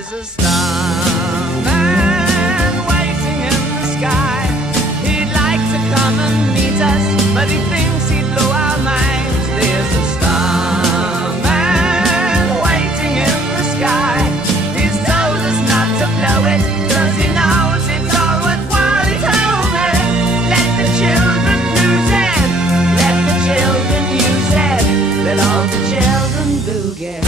There's a starman waiting in the sky. He'd like to come and meet us, but he thinks he'd blow our minds. There's a starman waiting in the sky. He's told us not to blow it, 'cause he knows it's all worthwhile. He told me, let the children lose it, let the children use it, let all the children boogie.